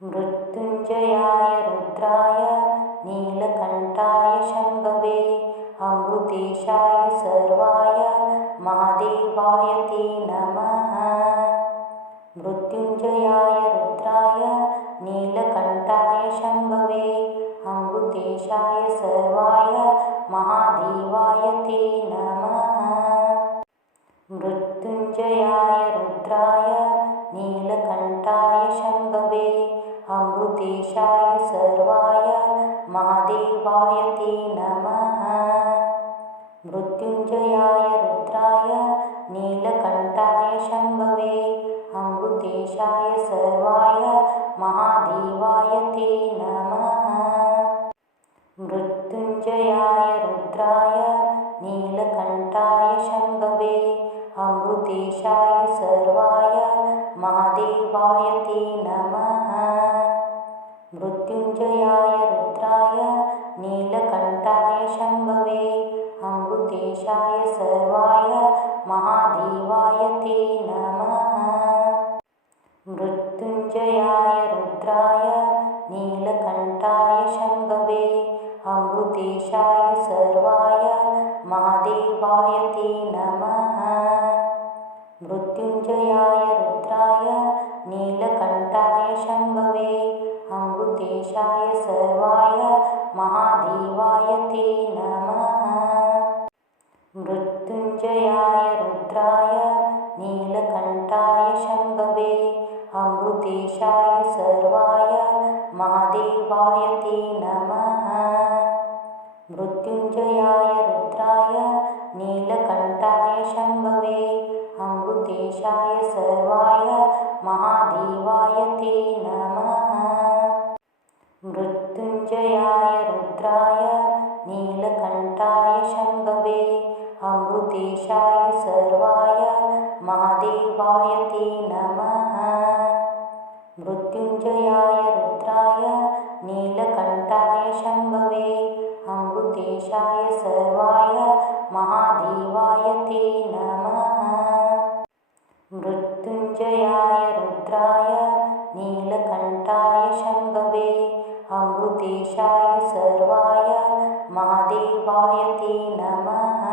मृत्युञ्जयाय रुद्राय नीलकण्ठाय शम्भवे अमृतेशाय सर्वाय महादेवाय ते नमः। मृत्युञ्जयाय रुद्राय नीलकण्ठाय शम्भवे अमृतेशाय सर्वाय महादेवाय ते नमः। मृत्युञ्जयाय रुद्राय नीलकण्ठाय शम्भवे अमृतेशाय सर्वाय महादेवाय ते नमः। मृत्युञ्जयाय रुद्राय नीलकण्ठाय शम्भवे अमृतेशाय सर्वाय महादेवाय ते नमः। मृत्युञ्जयाय रुद्राय नीलकण्ठाय शम्भवे अमृतेशाय सर्वाय महादेवाय ते नमः। मृत्युञ्जयाय रुद्राय नीलकण्ठाय शम्भवे अमृतेशाय सर्वाय महादेवाय ते नमः। मृत्युञ्जयाय रुद्राय नीलकण्ठाय शम्भवे अमृतेशाय सर्वाय महादेवाय ते नमः। मृत्युञ्जयाय रुद्राय नीलकण्ठाय शम्भवे अमृतेशाय सर्वाय महादेवाय ते नमः। मृत्युञ्जयाय रुद्राय नीलकण्ठाय शम्भवे अमृतेशाय सर्वाय महादेवाय ते नमः। मृत्युञ्जयाय रुद्राय नीलकण्ठाय शम्भवे अमृतेशाय सर्वाय महादेवाय ते नमः। मृत्युञ्जयाय रुद्राय नीलकण्ठाय शम्भवे अमृतेशाय सर्वाय महादेवाय ते नमः। मृत्युञ्जयाय रुद्राय नीलकण्ठाय शम्भवे अमृतेशाय सर्वाय महादेवाय ते नमः। मृत्युञ्जयाय रुद्राय नीलकण्ठाय शम्भवे अमृतेशाय सर्वाय महादेवाय ते नमः।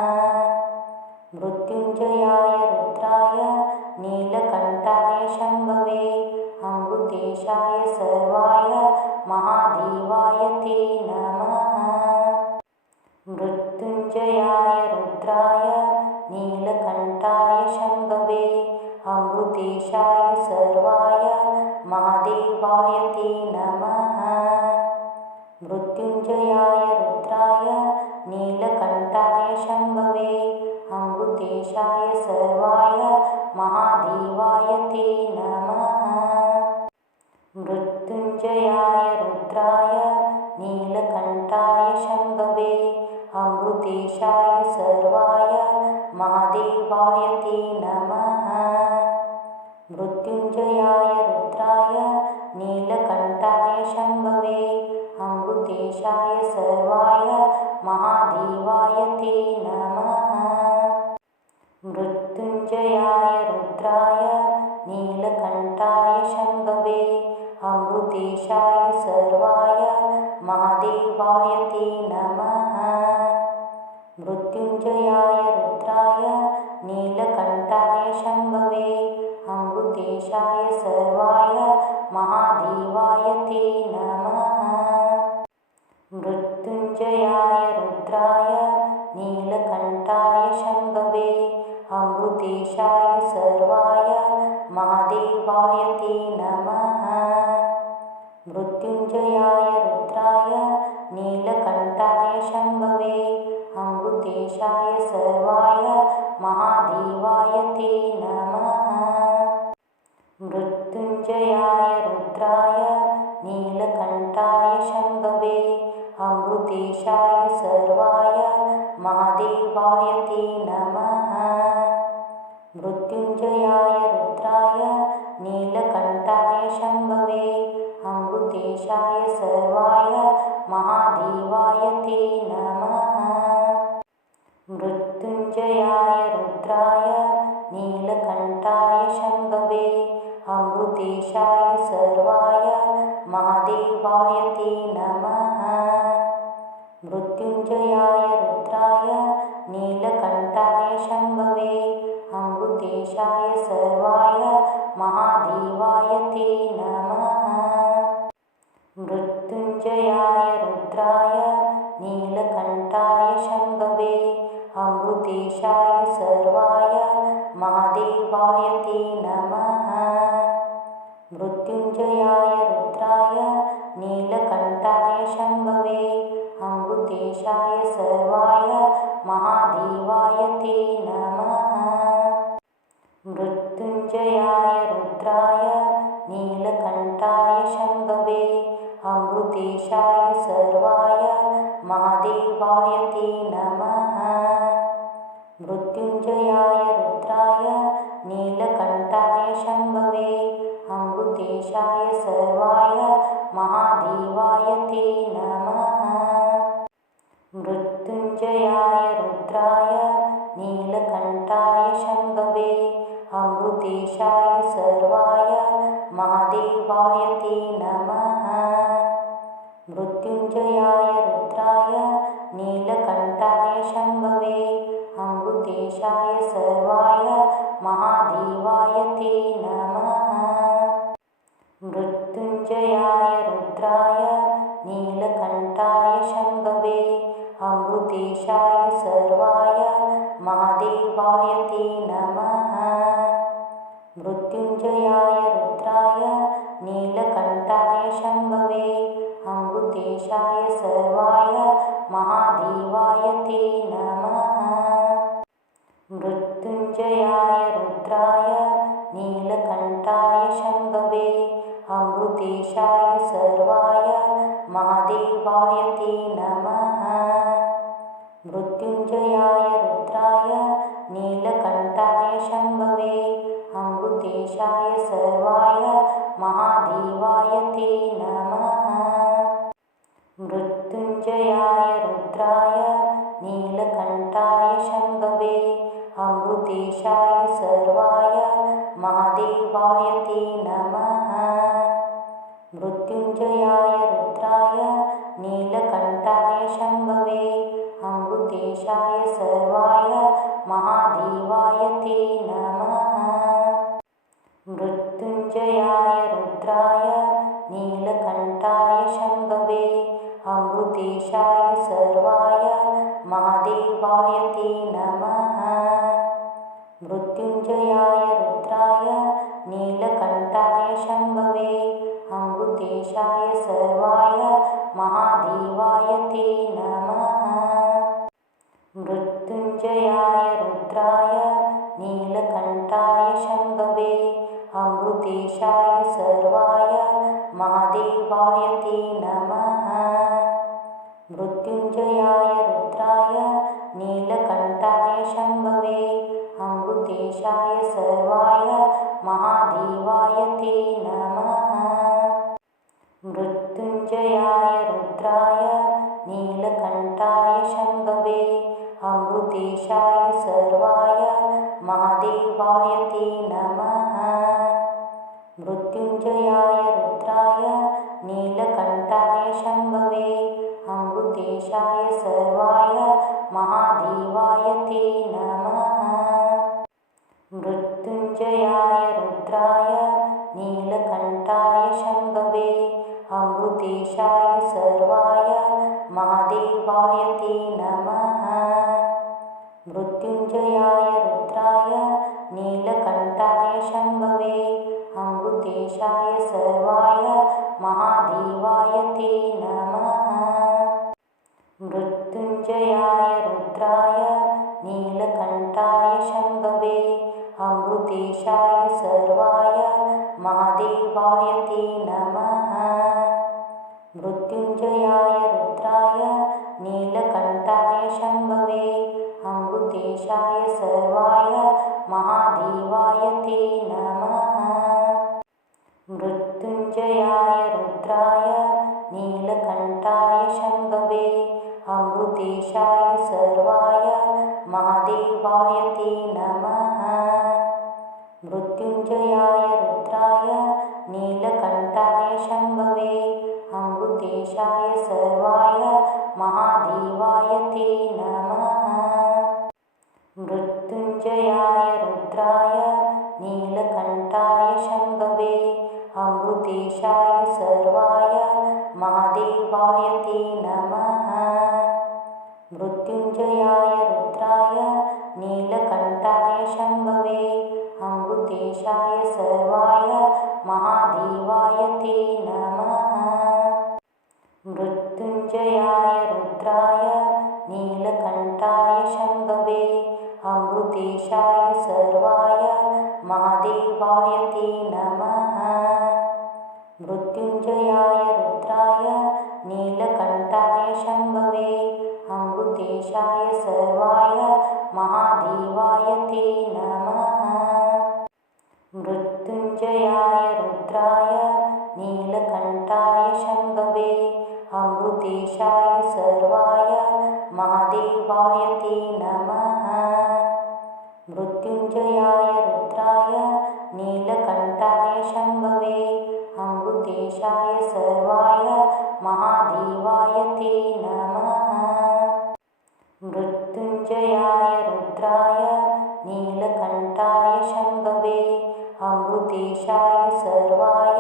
मृत्युञ्जयाय रुद्राय नीलकण्ठाय शम्भवे अमृतेशाय सर्वाय महादेवाय ते नमः। मृत्युञ्जयाय रुद्राय नीलकण्ठाय शम्भवे अमृतेशाय सर्वाय महादेवाय ते नमः। मृत्युञ्जयाय रुद्राय नीलकण्ठाय शम्भवे अमृतेशाय सर्वाय महादेवाय ते नमः। मृत्युञ्जयाय रुद्राय नीलकण्ठाय शम्भवे अमृतेशाय सर्वाय महादेवाय ते नमः। मृत्युञ्जयाय रुद्राय नीलकण्ठाय शम्भवे अमृतेशाय सर्वाय महादेवाय ते नमः। मृत्युञ्जयाय रुद्राय नीलकण्ठाय शम्भवे अमृतेशाय सर्वाय महादेवाय ते नमः। मृत्युञ्जयाय रुद्राय नीलकण्ठाय शम्भवे अमृतेशाय सर्वाय महादेवाय ते नमः। मृत्युञ्जयाय रुद्राय नीलकण्ठाय शम्भवे अमृतेशाय सर्वाय महादेवाय ते नमः। मृत्युञ्जयाय रुद्राय नीलकण्ठाय शम्भवे अमृतेशाय सर्वाय महादेवाय ते नमः। मृत्युञ्जयाय रुद्राय नीलकण्ठाय शम्भवे अमृतेशाय सर्वाय महादेवाय ते नमः। मृत्युञ्जयाय रुद्राय नीलकण्ठाय शम्भवे अमृतेशाय सर्वाय महादेवाय ते नमः। मृत्युञ्जयाय रुद्राय नीलकण्ठाय शम्भवे अमृतेशाय सर्वाय महादेवाय ते नमः। मृत्युञ्जयाय रुद्राय नीलकण्ठाय शम्भवे अमृतेशाय सर्वाय महादेवाय ते नमः। मृत्युञ्जयाय रुद्राय नीलकण्ठाय शम्भवे अमृतेशाय सर्वाय महादेवाय ते नमः। मृत्युञ्जयाय रुद्राय नीलकण्ठाय शम्भवे अमृतेशाय सर्वाय महादेवाय ते नमः। मृत्युञ्जयाय रुद्राय नीलकण्ठाय शम्भवे अमृतेशाय सर्वाय महादेवाय ते नमः। मृत्युञ्जयाय रुद्राय नीलकण्ठाय शम्भवे अमृतेशाय सर्वाय महादेवाय ते नमः। मृत्युञ्जयाय रुद्राय नीलकण्ठाय शम्भवे अमृतेशाय सर्वाय महादेवाय ते नमः। मृत्युञ्जयाय रुद्राय नीलकण्ठाय शम्भवे अमृतेशाय सर्वाय महादेवाय ते नमः। मृत्युञ्जयाय रुद्राय नीलकण्ठाय शम्भवे अमृतेशाय सर्वाय महादेवाय ते नमः। मृत्युञ्जयाय रुद्राय नीलकण्ठाय शम्भवे अमृतेशाय सर्वाय महादेवाय ते नमः। मृत्युञ्जयाय रुद्राय नीलकण्ठाय शम्भवे अमृतेशाय सर्वाय महादेवाय ते नमः। मृत्युञ्जयाय रुद्राय नीलकण्ठाय शम्भवे अमृतेशाय सर्वाय महादेवाय ते नमः। मृत्युञ्जयाय रुद्राय नीलकण्ठाय शम्भवे अमृतेशाय सर्वाय महादेवाय ते नमः। मृत्युञ्जयाय रुद्राय नीलकण्ठाय शम्भवे अमृतेशाय सर्वाय महादेवाय ते नमः। मृत्युञ्जयाय रुद्राय नीलकण्ठाय शम्भवे अमृतेशाय सर्वाय महादेवाय ते नमः। मृत्युञ्जयाय रुद्राय नीलकण्ठाय शम्भवे अमृतेशाय सर्वाय महादेवाय ते नमः। मृत्युञ्जयाय रुद्राय नीलकण्ठाय शम्भवे अमृतेशाय सर्वाय महादेवाय ते नमः। मृत्युञ्जयाय रुद्राय नीलकण्ठाय शम्भवे अमृतेशाय सर्वाय महादेवाय ते नमः। मृत्युञ्जयाय रुद्राय नीलकण्ठाय शम्भवे अमृतेशाय सर्वाय महादेवाय ते नमः। मृत्युञ्जयाय रुद्राय नीलकण्ठाय शम्भवे अमृतेशाय सर्वाय महादेवाय ते नमः। मृत्युञ्जयाय रुद्राय नीलकण्ठाय शम्भवे अमृतेशाय सर्वाय महादेवाय ते नमः। मृत्युञ्जयाय रुद्राय नीलकण्ठाय शम्भवे अमृतेशाय सर्वाय महादेवाय ते नमः। मृत्युञ्जयाय रुद्राय नीलकण्ठाय शम्भवे अमृतेशाय सर्वाय महादेवाय ते नमः। मृत्युञ्जयाय रुद्राय नीलकण्ठाय शम्भवे अमृतेशाय सर्वाय महादेवाय ते नमः। मृत्युञ्जयाय रुद्राय नीलकण्ठाय शम्भवे अमृतेशाय सर्वाय महादेवाय ते नमः। मृत्युञ्जयाय रुद्राय नीलकण्ठाय नीलकण्ठाय शम्भवे अमृतेशाय सर्वाय महादेवाय ते नमः। मृत्युञ्जयाय रुद्राय नीलकण्ठाय शम्भवे अमृतेशाय सर्वाय महादेवाय ते नमः। मृत्युञ्जयाय रुद्राय नीलकण्ठाय शम्भवे अमृतेशाय सर्वाय महादेवाय ते नमः। मृत्युञ्जयाय रुद्राय नीलकण्ठाय शम्भवे अमृतेशाय सर्वाय महादेवाय ते नमः। मृत्युञ्जयाय रुद्राय नीलकण्ठाय शम्भवे अमृतेशाय सर्वाय महादेवाय ते नमः। मृत्युञ्जयाय रुद्राय नीलकण्ठाय शम्भवे अमृतेशाय सर्वाय महादेवाय ते नमः। मृत्युञ्जयाय रुद्राय नीलकण्ठाय शम्भवे अमृतेशाय सर्वाय महादेवाय ते नमः। मृत्युञ्जयाय रुद्राय नीलकण्ठाय शम्भवे अमृतेशाय सर्वाय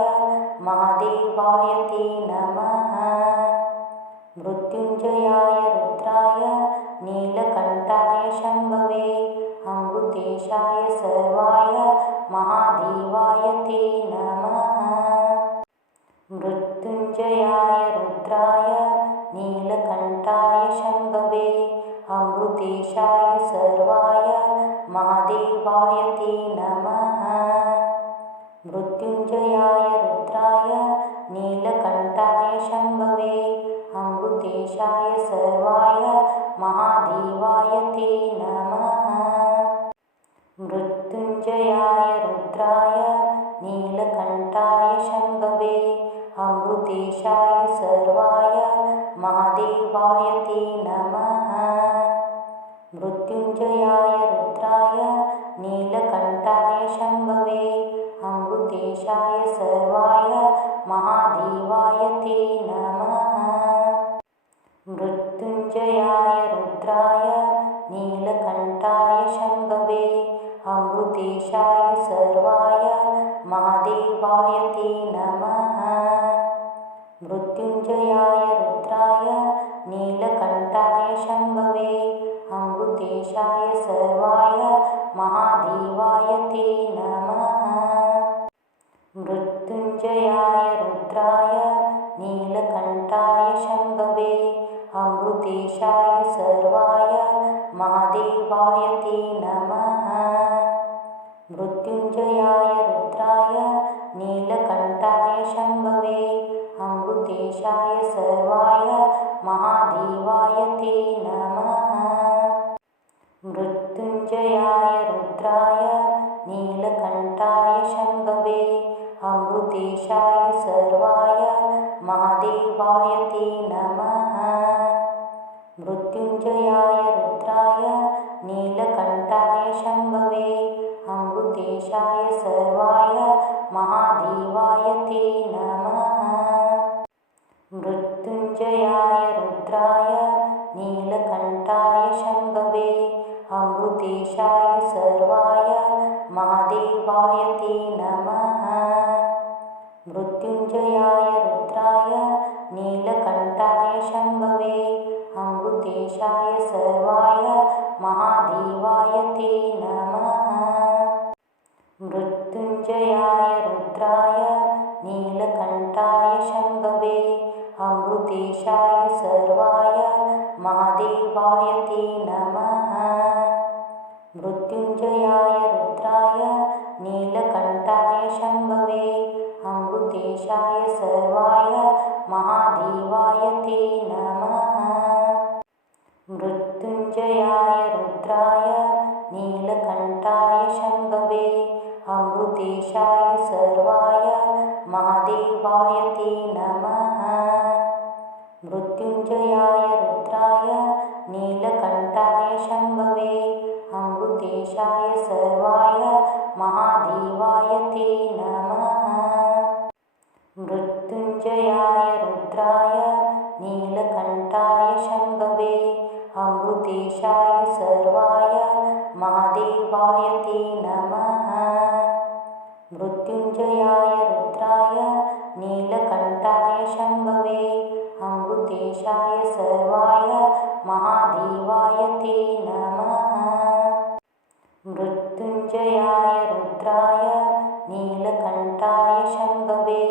महादेवाय ते नमः। मृत्युञ्जयाय रुद्राय नीलकण्ठाय शम्भवे अमृतेशाय सर्वाय महादेवाय ते नमः। मृत्युञ्जयाय रुद्राय नीलकण्ठाय शम्भवे अमृतेशाय सर्वाय महादेवाय ते नमः। मृत्युञ्जयाय रुद्राय नीलकण्ठाय शम्भवे अमृतेशाय सर्वाय महादेवाय ते नमः। मृत्युञ्जयाय रुद्राय नीलकण्ठाय शम्भवे अमृतेशाय सर्वाय महादेवाय ते नमः। मृत्युञ्जयाय रुद्राय नीलकण्ठाय शम्भवे अमृतेशाय सर्वाय महादेवाय ते नमः। मृत्युञ्जयाय रुद्राय नीलकण्ठाय शम्भवे अमृतेशाय सर्वाय महादेवाय ते नमः। मृत्युञ्जयाय रुद्राय नीलकण्ठाय शम्भवे अमृतेशाय सर्वाय महादेवाय ते नमः। मृत्युञ्जयाय रुद्राय नीलकण्ठाय शम्भवे अमृतेशाय सर्वाय महादेवाय ते नमः। मृत्युञ्जयाय रुद्राय नीलकण्ठाय शम्भवे अमृतेशाय सर्वाय महादेवाय ते नमः। मृत्युञ्जयाय रुद्राय नीलकण्ठाय शम्भवे अमृतेशाय सर्वाय महादेवाय ते नमः। मृत्युञ्जयाय रुद्राय नीलकण्ठाय शम्भवे अमृतेशाय सर्वाय महादेवाय ते नमः। मृत्युञ्जयाय रुद्राय नीलकण्ठाय शम्भवे अमृतेशाय सर्वाय महादेवाय ते नमः। मृत्युञ्जयाय रुद्राय नीलकण्ठाय शम्भवे अमृतेशाय सर्वाय महादेवाय ते नमः। मृत्युञ्जयाय रुद्राय नीलकण्ठाय शम्भवे अमृतेशाय सर्वाय महादेवाय ते नमः। मृत्युञ्जयाय रुद्राय नीलकण्ठाय शम्भवे अमृतेशाय सर्वाय महादेवाय ते नमः। मृत्युञ्जयाय रुद्राय नीलकण्ठाय शम्भवे अमृतेशाय सर्वाय महादेवाय ते नमः। मृत्युञ्जयाय रुद्राय नीलकण्ठाय शम्भवे अमृतेशाय सर्वाय महादेवाय ते नमः। मृत्युञ्जयाय रुद्राय नीलकण्ठाय शम्भवे अमृतेशाय सर्वाय महादेवाय ते नमः। मृत्युञ्जयाय रुद्राय नीलकण्ठाय शम्भवे अमृतेशाय सर्वाय महादेवाय ते नमः। मृत्युञ्जयाय रुद्राय नीलकण्ठाय शम्भवे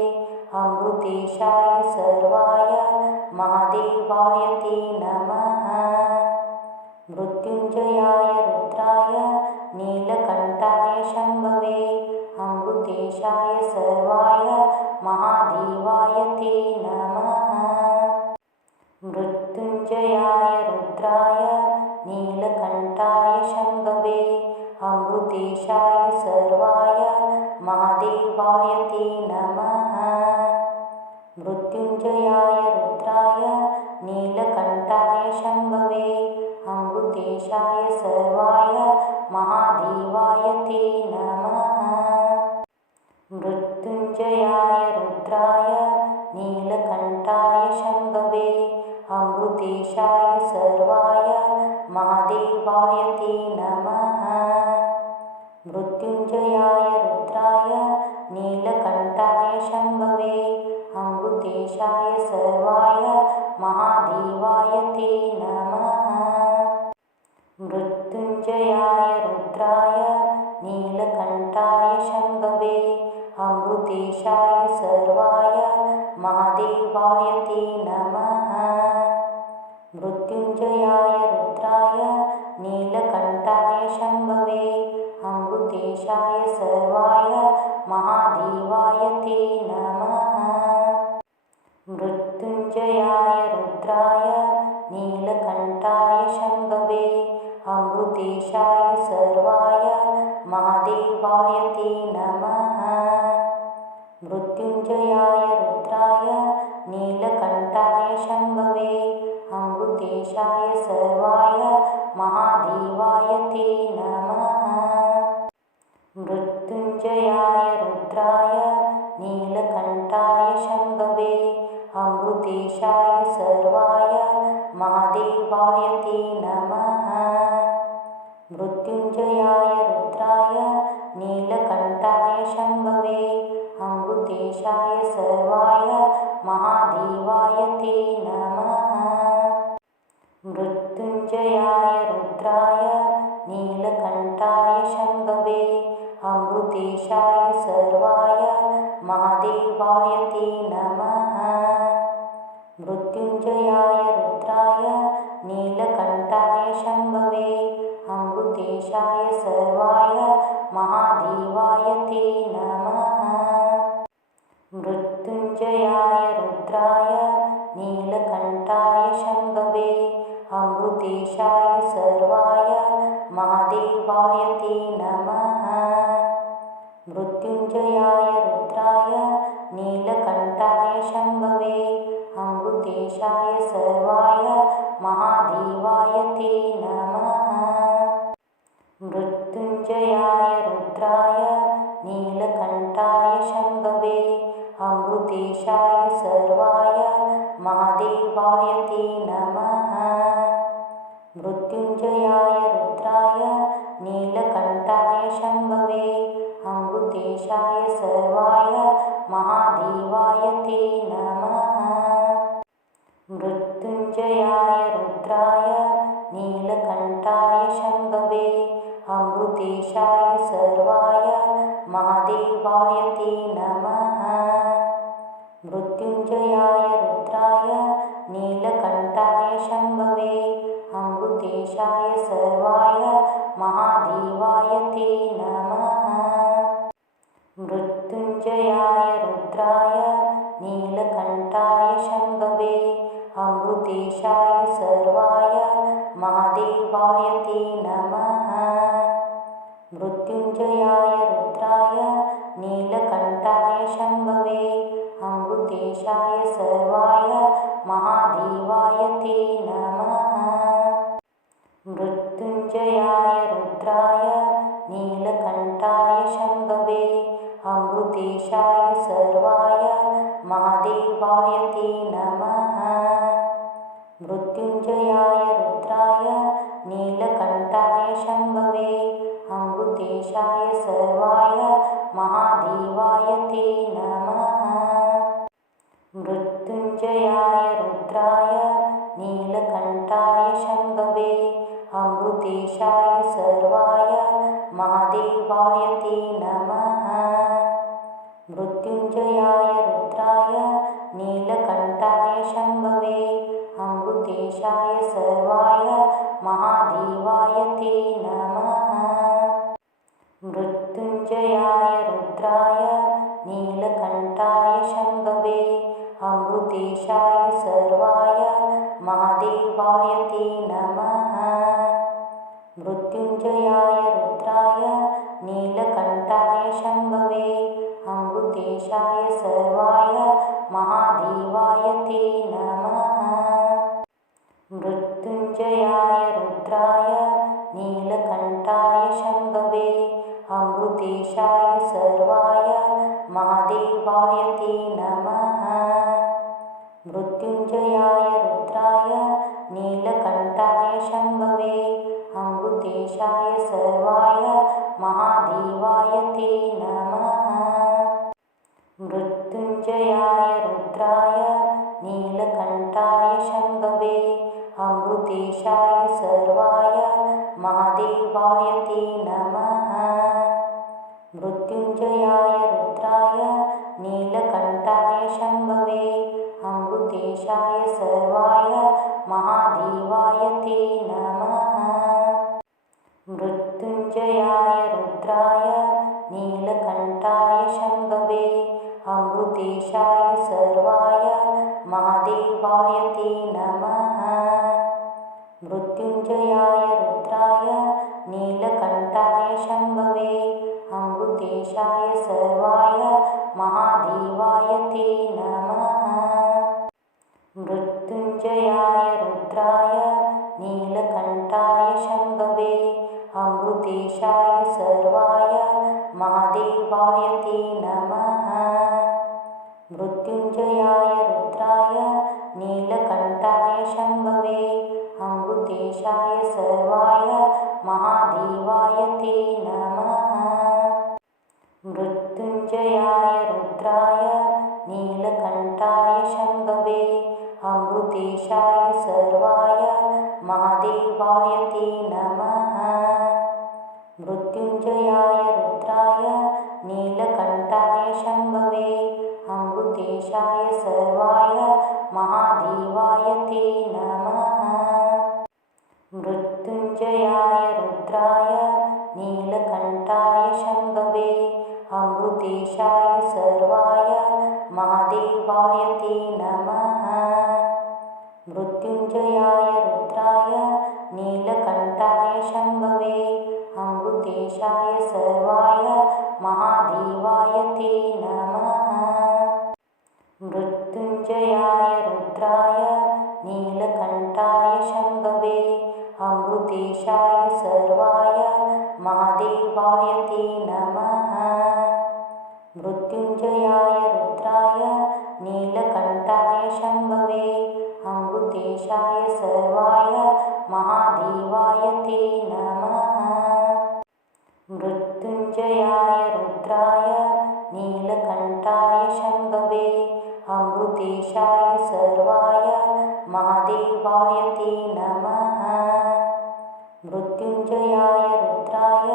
अमृतेशाय सर्वाय महादेवाय ते नमः। मृत्युञ्जयाय रुद्राय नीलकण्ठाय शम्भवे अमृतेशाय सर्वाय महादेवाय ते नमः। मृत्युञ्जयाय रुद्राय नीलकण्ठाय शम्भवे अमृतेशाय सर्वाय महादेवाय ते नमः। मृत्युञ्जयाय रुद्राय नीलकण्ठाय शम्भवे अमृतेशाय सर्वाय महादेवाय ते नमः। मृत्युञ्जयाय रुद्राय नीलकण्ठाय शम्भवे अमृतेशाय सर्वाय महादेवाय ते नमः। मृत्युञ्जयाय रुद्राय नीलकण्ठाय शम्भवे अमृतेशाय सर्वाय महादेवाय ते नमः। मृत्युञ्जयाय रुद्राय नीलकण्ठाय शम्भवे अमृतेशाय सर्वाय महादेवाय ते नमः। मृत्युञ्जयाय रुद्राय नीलकण्ठाय शम्भवे अमृतेशाय सर्वाय महादेवाय ते नमः। मृत्युञ्जयाय रुद्राय नीलकण्ठाय शम्भवे अमृतेशाय सर्वाय महादेवाय ते नमः। मृत्युञ्जयाय रुद्राय नीलकण्ठाय शम्भवे अमृतेशाय सर्वाय महादेवाय ते नमः। मृत्युञ्जयाय रुद्राय नीलकण्ठाय शम्भवे अमृतेशाय सर्वाय महादेवाय ते नमः। मृत्युञ्जयाय रुद्राय नीलकण्ठाय शम्भवे अमृतेशाय सर्वाय महादेवाय ते नमः। मृत्युञ्जयाय रुद्राय नीलकण्ठाय शम्भवे अमृतेशाय सर्वाय महादेवाय ते नमः। मृत्युञ्जयाय रुद्राय नीलकण्ठाय शम्भवे अमृतेशाय सर्वाय महादेवाय ते नमः। मृत्युञ्जयाय रुद्राय नीलकण्ठाय शम्भवे अमृतेशाय सर्वाय महादेवाय ते नमः। मृत्युञ्जयाय रुद्राय नीलकण्ठाय शम्भवे अमृतेशाय सर्वाय महादेवाय ते नमः। मृत्युञ्जयाय रुद्राय नीलकण्ठाय शम्भवे अमृतेशाय सर्वाय महादेवाय ते नमः। मृत्युञ्जयाय रुद्राय नीलकण्ठाय शम्भवे अमृतेशाय सर्वाय महादेवाय ते नमः। मृत्युञ्जयाय रुद्राय नीलकण्ठाय शम्भवे अमृतेशाय सर्वाय महादेवाय ते नमः। मृत्युञ्जयाय रुद्राय नीलकण्ठाय शम्भवे अमृतेशाय सर्वाय महादेवाय ते नमः। मृत्युञ्जयाय रुद्राय नीलकण्ठाय शम्भवे अमृतेशाय सर्वाय महादेवाय ते नमः। मृत्युञ्जयाय रुद्राय नीलकण्ठाय शम्भवे अमृतेशाय सर्वाय महादेवाय ते नमः। मृत्युञ्जयाय रुद्राय नीलकण्ठाय शम्भवे अमृतेशाय सर्वाय महादेवाय ते नमः। मृत्युञ्जयाय रुद्राय नीलकण्ठाय शम्भवे अमृतेशाय सर्वाय महादेवाय ते नमः। मृत्युञ्जयाय रुद्राय नीलकण्ठाय शम्भवे अमृतेशाय सर्वाय महादेवाय ते नमः। मृत्युञ्जयाय रुद्राय नीलकण्ठाय शम्भवे अमृतेशाय सर्वाय महादेवाय ते नमः। मृत्युञ्जयाय रुद्राय नीलकण्ठाय शम्भवे अमृतेशाय सर्वाय महादेवाय ते नमः। मृत्युञ्जयाय रुद्राय नीलकण्ठाय शम्भवे अमृतेशाय सर्वाय महादेवाय ते नमः। मृत्युञ्जयाय रुद्राय नीलकण्ठाय शम्भवे अमृतेशाय सर्वाय महादेवाय ते नमः। मृत्युञ्जयाय रुद्राय नीलकण्ठाय शम्भवे अमृतेशाय सर्वाय महादेवाय ते नमः। मृत्युञ्जयाय रुद्राय नीलकण्ठाय शम्भवे अमृतेशाय सर्वाय महादेवाय ते नमः। मृत्युञ्जयाय रुद्राय नीलकण्ठाय शम्भवे अमृतेशाय सर्वाय महादेवाय ते नमः। मृत्युञ्जयाय रुद्राय नीलकण्ठाय शम्भवे अमृतेशाय सर्वाय महादेवाय ते नमः। मृत्युञ्जयाय रुद्राय नीलकण्ठाय शम्भवे अमृतेशाय सर्वाय महादेवाय ते नमः। मृत्युञ्जयाय रुद्राय नीलकण्ठाय शम्भवे अमृतेशाय सर्वाय महादेवाय ते नमः। मृत्युञ्जयाय रुद्राय नीलकण्ठाय शम्भवे अमृतेशाय सर्वाय महादेवाय ते नमः। मृत्युञ्जयाय रुद्राय नीलकण्ठाय शम्भवे अमृतेशाय सर्वाय महादेवाय ते नमः। मृत्युञ्जयाय रुद्राय नीलकण्ठाय शम्भवे अमृतेशाय सर्वाय महादेवाय ते नमः। मृत्युञ्जयाय रुद्राय नीलकण्ठाय शम्भवे अमृतेशाय सर्वाय महादेवाय ते नमः। मृत्युञ्जयाय रुद्राय नीलकण्ठाय शम्भवे अमृतेशाय सर्वाय महादेवाय ते नमः। मृत्युञ्जयाय रुद्राय नीलकण्ठाय शम्भवे अमृतेशाय सर्वाय महादेवाय ते नमः। मृत्युञ्जयाय रुद्राय नीलकण्ठाय शम्भवे अमृतेशाय सर्वाय महादेवाय ते नमः। मृत्युञ्जयाय रुद्राय नीलकण्ठाय शम्भवे अमृतेशाय सर्वाय महादेवाय ते नमः। मृत्युञ्जयाय रुद्राय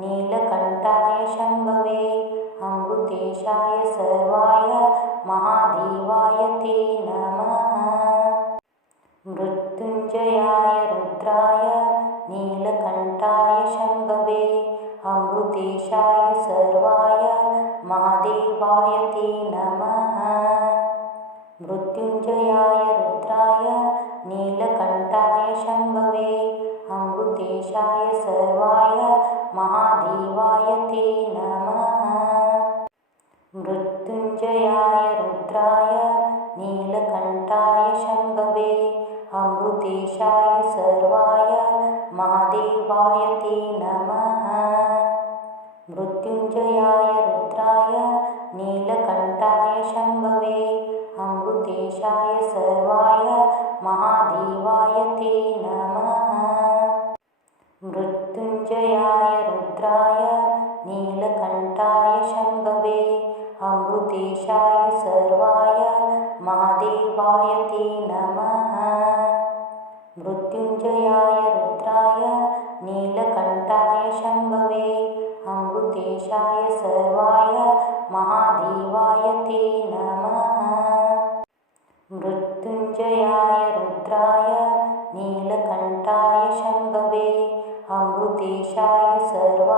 नीलकण्ठाय शम्भवे अमृतेशाय सर्वाय महादेवाय ते नमः। मृत्युञ्जयाय रुद्राय नीलकण्ठाय शम्भवे अमृतेशाय सर्वाय महादेवाय ते नमः। मृत्युञ्जयाय रुद्राय नीलकण्ठाय शम्भवे अमृतेशाय सर्वाय महादेवाय ते नमः। मृत्युञ्जयाय रुद्राय नीलकण्ठाय शम्भवे अमृतेशाय सर्वाय महादेवाय ते नमः। मृत्युञ्जयाय रुद्राय नीलकण्ठाय शम्भवे अमृतेशाय सर्वाय महादेवाय ते नमः। मृत्युञ्जयाय रुद्राय नीलकण्ठाय शम्भवे अमृतेशाय सर्वाय महादेवाय ते नमः। मृत्युञ्जयाय रुद्राय नीलकण्ठाय शम्भवे अमृतेशाय सर्वाय महादेवाय ते नमः। मृत्युञ्जयाय रुद्राय नीलकण्ठाय शम्भवे अमृतेशाय सर्वाय